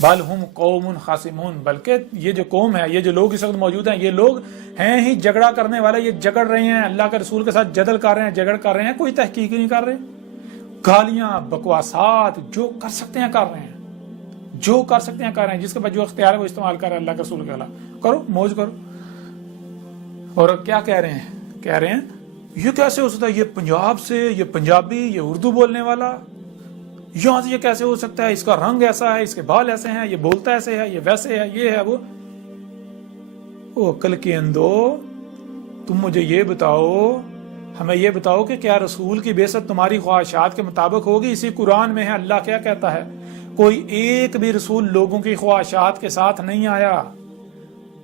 بل ہم قوم خاصمون، بلکہ یہ جو قوم ہے، یہ جو لوگ اس وقت موجود ہیں، یہ لوگ ہیں ہی جھگڑا کرنے والے، یہ جھگڑ رہے ہیں اللہ کے رسول کے ساتھ، جدل کر رہے ہیں، جھگڑ کر رہے ہیں، کوئی تحقیق نہیں کر رہے، گالیاں بکواسات جو کر سکتے ہیں کر رہے ہیں، جو کر سکتے ہیں کر رہے ہیں، جس کے بعد جو اختیار ہے وہ استعمال کر رہے ہیں اللہ کے رسول کے خلاف، کرو موج کرو۔ اور کیا کہہ رہے ہیں؟ کہہ رہے ہیں یہ کیسے ہو سکتا ہے، یہ پنجاب سے، یہ پنجابی، یہ اردو بولنے والا، یہاں سے یہ کیسے ہو سکتا ہے، اس کا رنگ ایسا ہے، اس کے بال ایسے ہیں، یہ بولتا ایسے ہے، یہ ویسے ہے، یہ ہے وہ۔ عقل کے اندو، تم مجھے یہ بتاؤ، ہمیں یہ بتاؤ کہ کیا رسول کی بعثت تمہاری خواہشات کے مطابق ہوگی؟ اسی قرآن میں ہے، اللہ کیا کہتا ہے، کوئی ایک بھی رسول لوگوں کی خواہشات کے ساتھ نہیں آیا،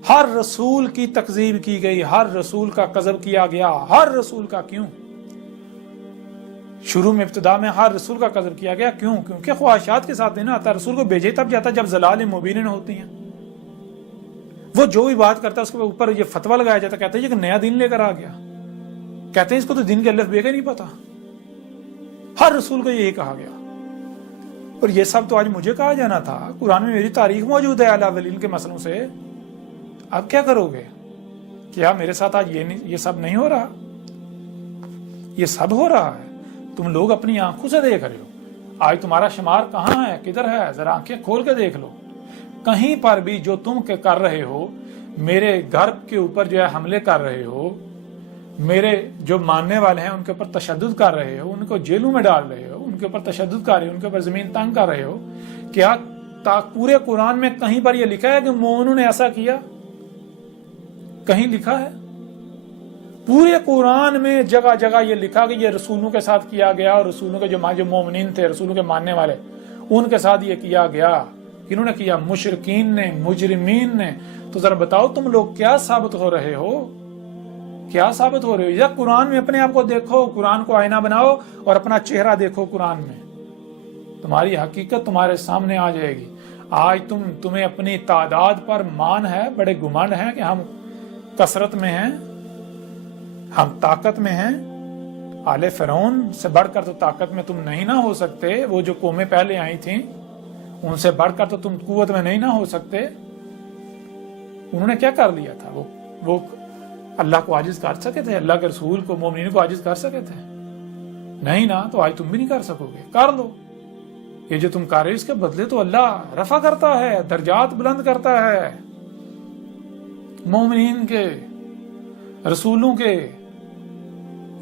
ہر رسول کی تکذیب کی گئی، ہر رسول کا کذب کیا گیا، ہر رسول کا۔ کیوں؟ شروع میں ابتدا میں ہر رسول کا قذف کیا گیا، کیوں؟ کیونکہ خواہشات کے ساتھ نہیں آتا، رسول کو بھیجے تب جاتا جب ضلال مبین ہوتی ہیں، وہ جو بھی بات کرتا ہے اس کے اوپر یہ فتویٰ لگایا جاتا، کہتے ہیں یہ کہ نیا دین لے کر آ گیا، کہتے ہیں اس کو تو دین کے الف بے کا نہیں پتا، ہر رسول کو یہی کہا گیا۔ اور یہ سب تو آج مجھے کہا جانا تھا، قرآن میں میری تاریخ موجود ہے اعلیٰ ولیل کے مسئلوں سے، اب کیا کرو گے؟ کیا میرے ساتھ آج یہ سب نہیں ہو رہا؟ یہ سب ہو رہا ہے، تم لوگ اپنی آنکھوں سے دیکھ رہے ہو، آج تمہارا شمار کہاں ہے، کدھر ہے، ذرا آنکھیں کھول کے دیکھ لو۔ کہیں پر بھی جو تم کر رہے ہو، میرے گھر کے اوپر جو ہے حملے کر رہے ہو، میرے جو ماننے والے ہیں ان کے اوپر تشدد کر رہے ہو، ان کو جیلوں میں ڈال رہے ہو، ان کے اوپر تشدد کر رہے ہو، ان کے اوپر زمین تنگ کر رہے ہو، کیا پورے قرآن میں کہیں پر یہ لکھا ہے کہ مومنوں نے ایسا کیا؟ کہیں لکھا ہے؟ پورے قرآن میں جگہ جگہ یہ لکھا کہ یہ رسولوں کے ساتھ کیا گیا، اور رسولوں کے جو مومنین تھے، رسولوں کے ماننے والے، ان کے ساتھ یہ کیا گیا۔ کنہوں نے کیا؟ مشرکین نے، مجرمین نے۔ تو ذرا بتاؤ تم لوگ کیا ثابت ہو رہے ہو؟ کیا ثابت ہو رہے ہو؟ یا قرآن میں اپنے آپ کو دیکھو، قرآن کو آئینہ بناؤ اور اپنا چہرہ دیکھو قرآن میں، تمہاری حقیقت تمہارے سامنے آ جائے گی۔ آج تمہیں اپنی تعداد پر مان ہے، بڑے گمنڈ ہیں کہ ہم کثرت میں ہیں، ہم طاقت میں ہیں، آل فرعون سے بڑھ کر تو طاقت میں تم نہیں نہ ہو سکتے، وہ جو قومیں پہلے آئی تھیں ان سے بڑھ کر تو تم قوت میں نہیں نہ ہو سکتے۔ انہوں نے کیا کر لیا تھا؟ وہ اللہ کو عاجز کر سکے تھے؟ اللہ کے رسول کو، مومنین کو عاجز کر سکے تھے؟ نہیں نا، تو آج تم بھی نہیں کر سکو گے، کر لو۔ یہ جو تم کر رہے اس کے بدلے تو اللہ رفع کرتا ہے، درجات بلند کرتا ہے مومنین کے، رسولوں کے۔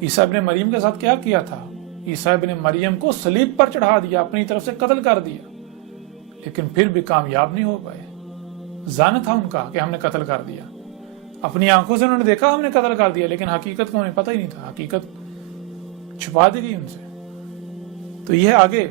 عیسیٰ ابن مریم کے ساتھ کیا کیا تھا؟ عیسیٰ ابن مریم کو صلیب پر چڑھا دیا، اپنی طرف سے قتل کر دیا، لیکن پھر بھی کامیاب نہیں ہو پائے۔ ظن تھا ان کا کہ ہم نے قتل کر دیا، اپنی آنکھوں سے انہوں نے دیکھا ہم نے قتل کر دیا، لیکن حقیقت کو انہیں پتہ ہی نہیں تھا، حقیقت چھپا دی گئی ان سے۔ تو یہ آگے